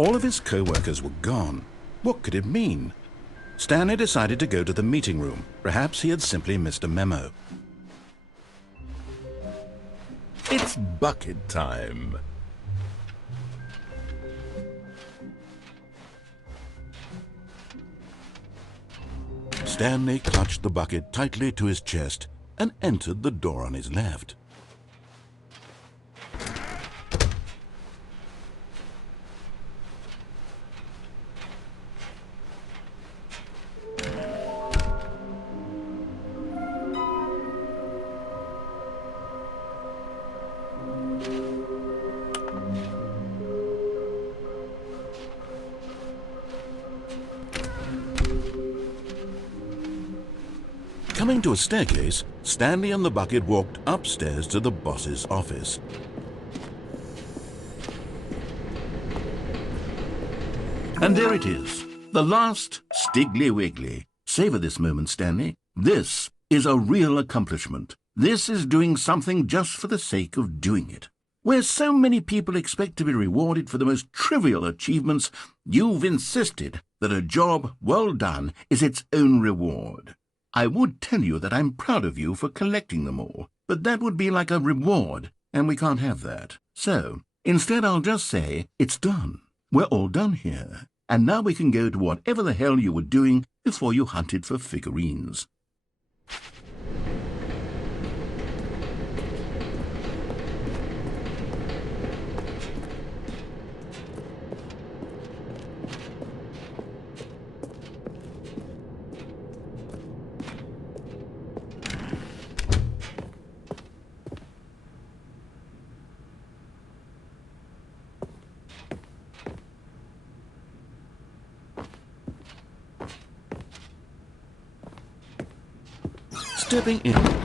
All of his co-workers were gone. What could it mean? Stanley decided to go to the meeting room. Perhaps he had simply missed a memo. It's bucket time. Stanley clutched the bucket tightly to his chest and entered the door on his left. Coming to a staircase, Stanley and the bucket walked upstairs to the boss's office. And there it is, the last Stiggly Wiggly. Savor this moment, Stanley. This is a real accomplishment. This is doing something just for the sake of doing it. Where so many people expect to be rewarded for the most trivial achievements, you've insisted that a job well done is its own reward. I would tell you that I'm proud of you for collecting them all, but that would be like a reward, and we can't have that. So, instead I'll just say, it's done. We're all done here, and now we can go to whatever the hell you were doing before you hunted for figurines. Stepping in.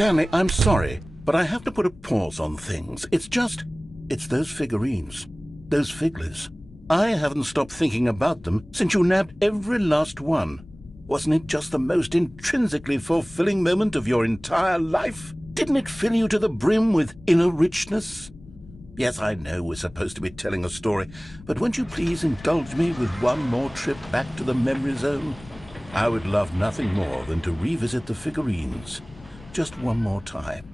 Stanley, I'm sorry, but I have to put a pause on things. It's those figurines, those figglers. I haven't stopped thinking about them since you nabbed every last one. Wasn't it just the most intrinsically fulfilling moment of your entire life? Didn't it fill you to the brim with inner richness? Yes, I know we're supposed to be telling a story, but won't you please indulge me with one more trip back to the memory zone? I would love nothing more than to revisit the figurines. Just one more time.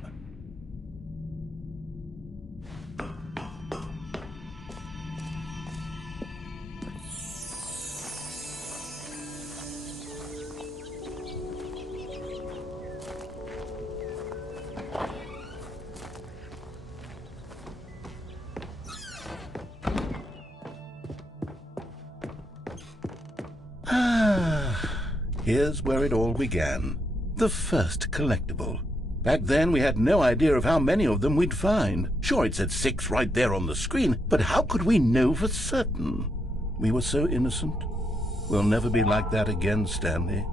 Here's where it all began. The first collectible. Back then, we had no idea of how many of them we'd find. Sure, it said 6 right there on the screen, but how could we know for certain? We were so innocent. We'll never be like that again, Stanley.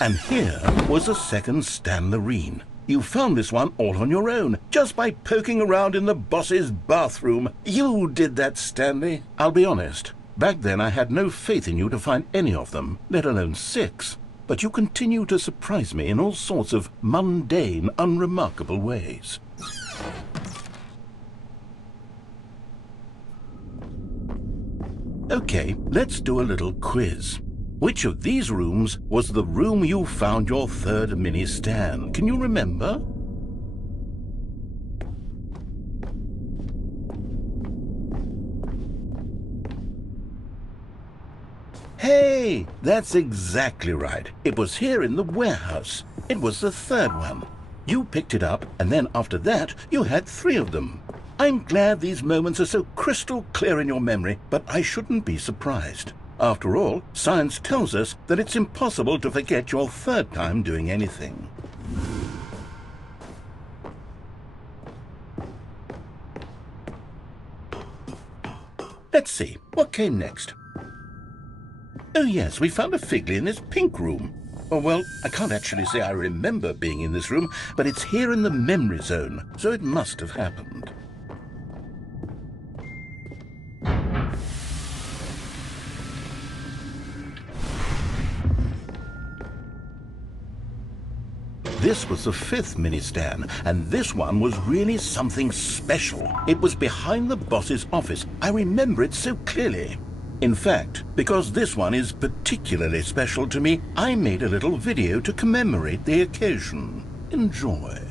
And here was a second Stanlerine. You found this one all on your own, just by poking around in the boss's bathroom. You did that, Stanley. I'll be honest. Back then I had no faith in you to find any of them, let alone 6. But you continue to surprise me in all sorts of mundane, unremarkable ways. Okay, let's do a little quiz. Which of these rooms was the room you found your third mini-Stan? Can you remember? Hey, that's exactly right. It was here in the warehouse. It was the third one. You picked it up, and then after that, you had 3 of them. I'm glad these moments are so crystal clear in your memory, but I shouldn't be surprised. After all, science tells us that it's impossible to forget your third time doing anything. Let's see, what came next? Oh yes, we found a Figley in this pink room. Oh well, I can't actually say I remember being in this room, but it's here in the memory zone, so it must have happened. This was the 5th mini-Stan, and this one was really something special. It was behind the boss's office. I remember it so clearly. In fact, because this one is particularly special to me, I made a little video to commemorate the occasion. Enjoy.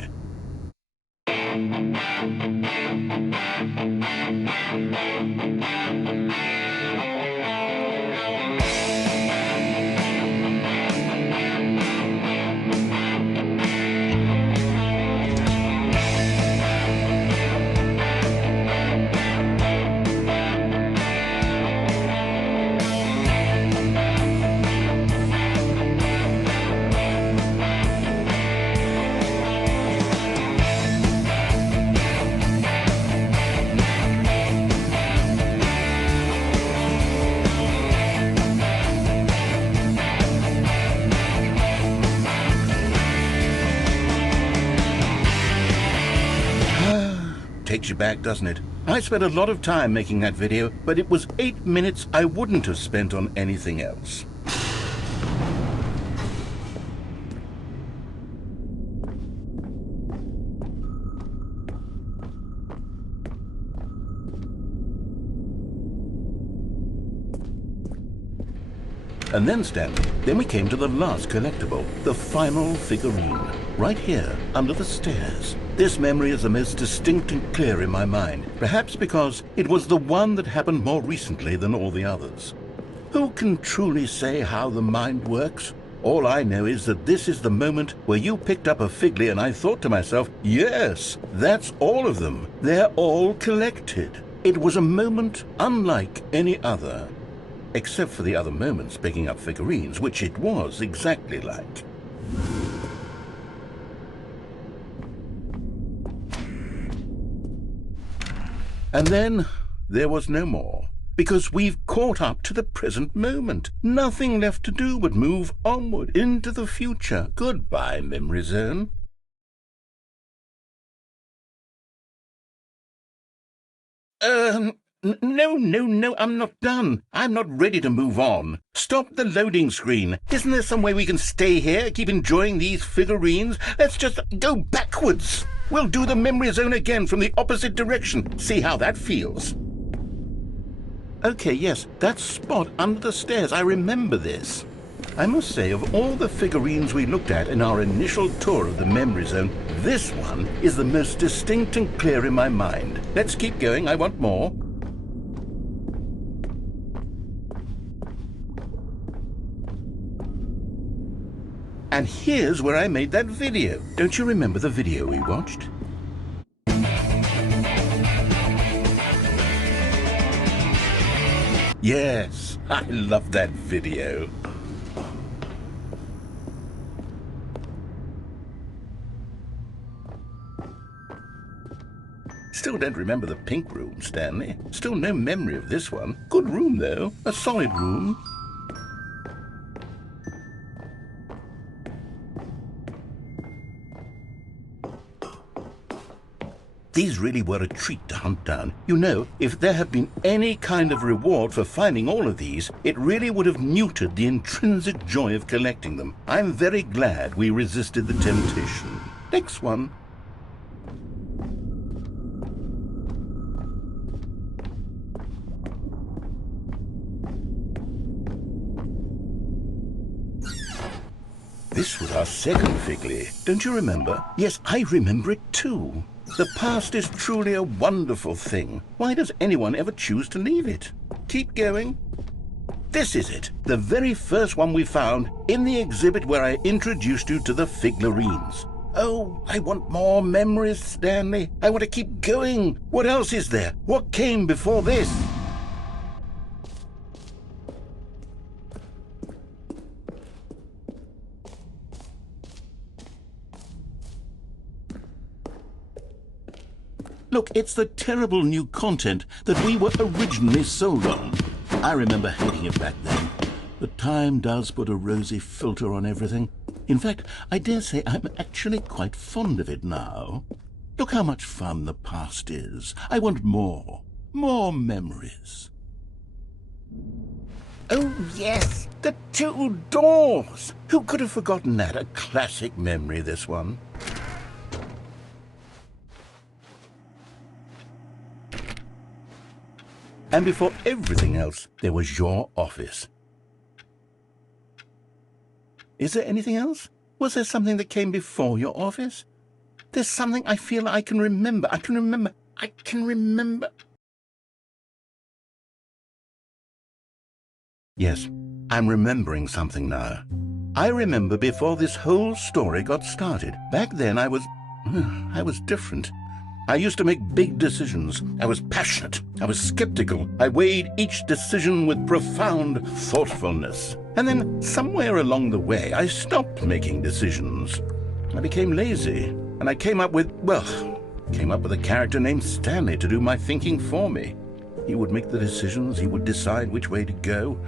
Takes you back, doesn't it? I spent a lot of time making that video, but it was 8 minutes I wouldn't have spent on anything else. And then, Stanley, then we came to the last collectible, the final figurine, right here, under the stairs. This memory is the most distinct and clear in my mind, perhaps because it was the one that happened more recently than all the others. Who can truly say how the mind works? All I know is that this is the moment where you picked up a Figley and I thought to myself, yes, that's all of them. They're all collected. It was a moment unlike any other. Except for the other moments picking up figurines, which it was exactly like. And then there was no more, because we've caught up to the present moment. Nothing left to do but move onward into the future. Goodbye, Memory Zone. No, I'm not done. I'm not ready to move on. Stop the loading screen. Isn't there some way we can stay here, keep enjoying these figurines? Let's just go backwards. We'll do the Memory Zone again from the opposite direction. See how that feels. Okay, yes, that spot under the stairs. I remember this. I must say, of all the figurines we looked at in our initial tour of the Memory Zone, this one is the most distinct and clear in my mind. Let's keep going. I want more. And here's where I made that video. Don't you remember the video we watched? Yes, I love that video. Still don't remember the pink room, Stanley. Still no memory of this one. Good room, though. A solid room. These really were a treat to hunt down. You know, if there had been any kind of reward for finding all of these, it really would have neutered the intrinsic joy of collecting them. I'm very glad we resisted the temptation. Next one. This was our second Figley. Don't you remember? Yes, I remember it too. The past is truly a wonderful thing. Why does anyone ever choose to leave it? Keep going. This is it, the very first one we found in the exhibit where I introduced you to the Figurines. Oh, I want more memories, Stanley. I want to keep going. What else is there? What came before this? Look, it's the terrible new content that we were originally sold on. I remember hating it back then. But time does put a rosy filter on everything. In fact, I dare say I'm actually quite fond of it now. Look how much fun the past is. I want more. More memories. Oh, yes, the two doors. Who could have forgotten that? A classic memory, this one. And before everything else, there was your office. Is there anything else? Was there something that came before your office? There's something I feel I can remember. I can remember. Yes, I'm remembering something now. I remember before this whole story got started. Back then I was different. I used to make big decisions. I was passionate. I was skeptical. I weighed each decision with profound thoughtfulness. And then somewhere along the way, I stopped making decisions. I became lazy. And I came up with a character named Stanley to do my thinking for me. He would make the decisions. He would decide which way to go.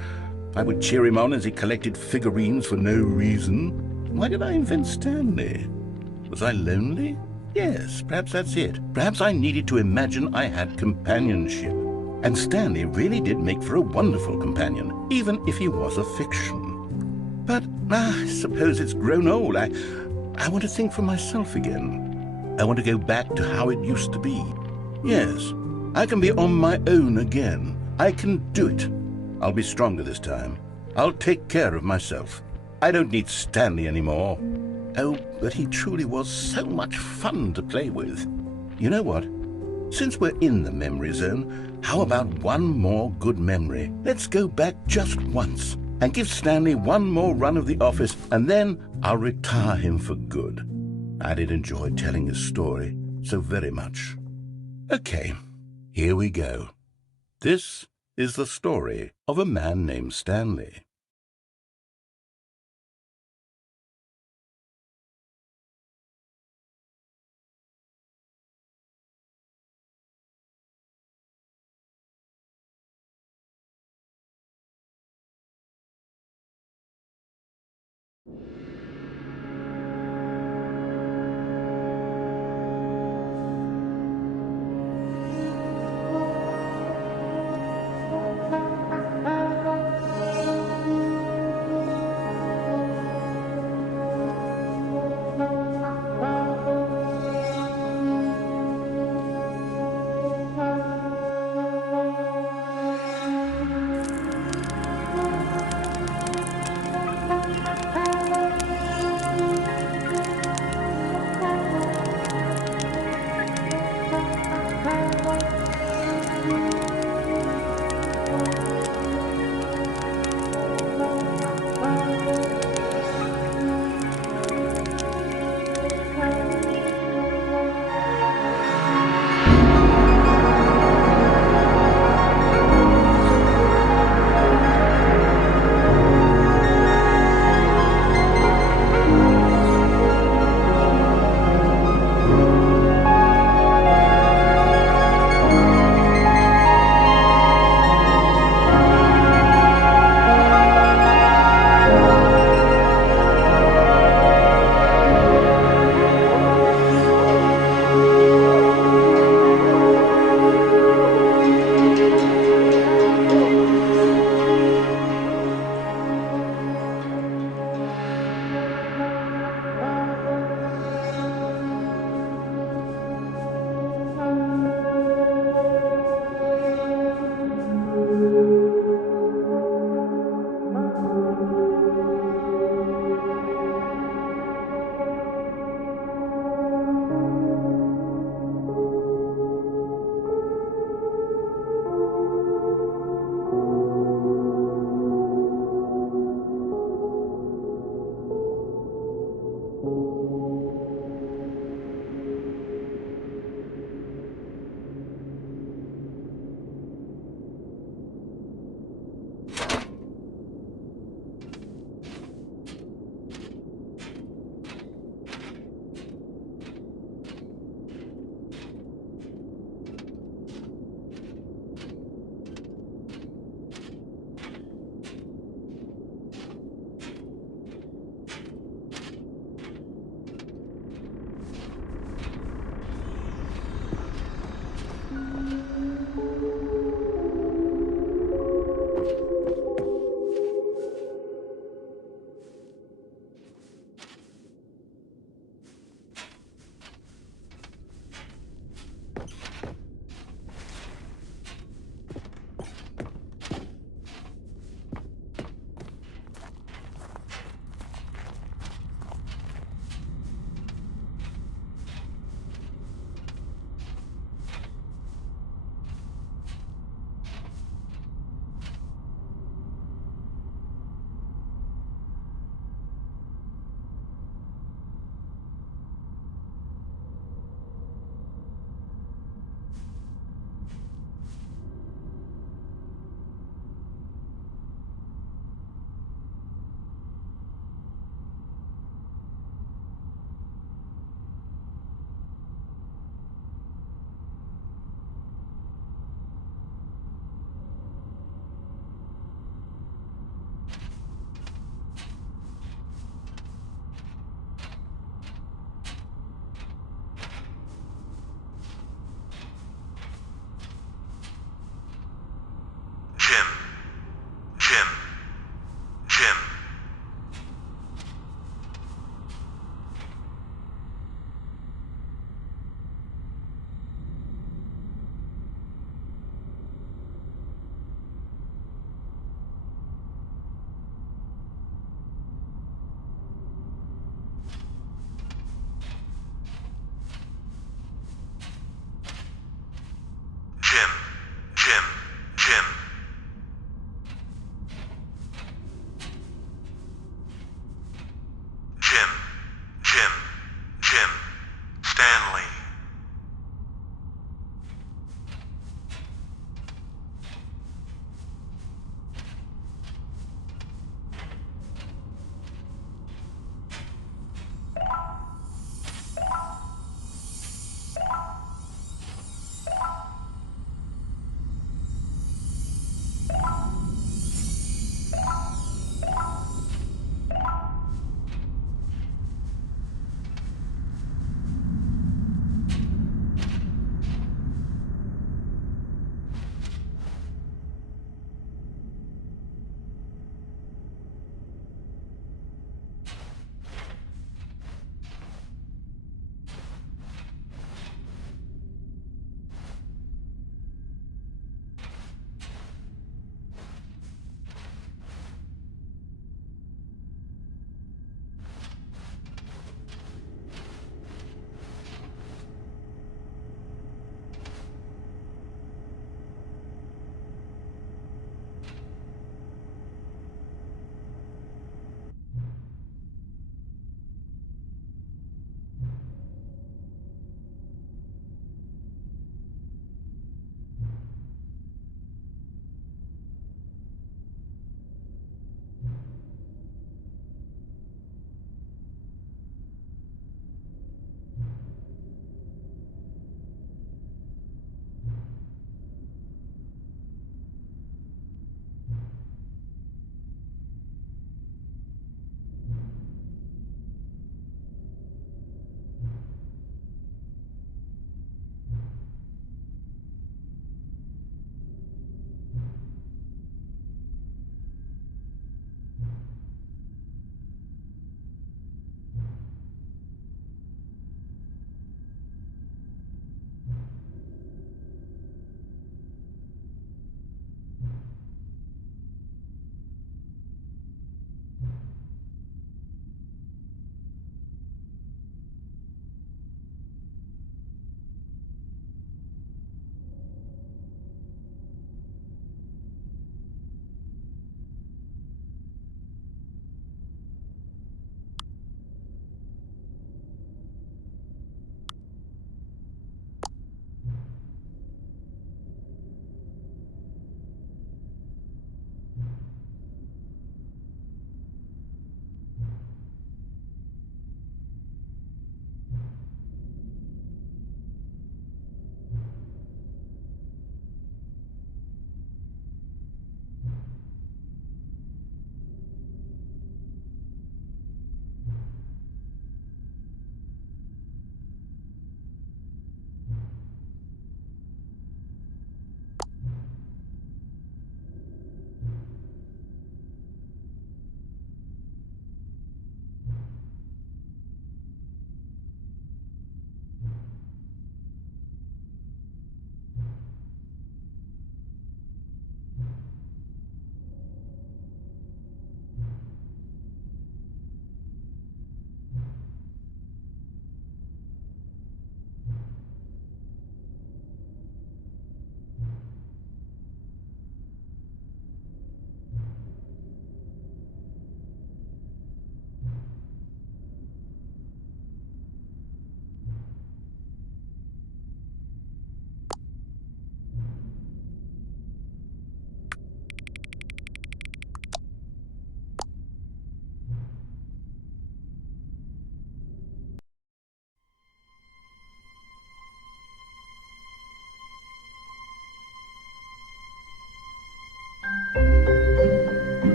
I would cheer him on as he collected figurines for no reason. Why did I invent Stanley? Was I lonely? Yes, perhaps that's it. Perhaps I needed to imagine I had companionship. And Stanley really did make for a wonderful companion, even if he was a fiction. But I suppose it's grown old. I want to think for myself again. I want to go back to how it used to be. Yes, I can be on my own again. I can do it. I'll be stronger this time. I'll take care of myself. I don't need Stanley anymore. Oh, but he truly was so much fun to play with. You know what? Since we're in the memory zone, how about one more good memory? Let's go back just once and give Stanley one more run of the office, and then I'll retire him for good. I did enjoy telling his story so very much. Okay, here we go. This is the story of a man named Stanley.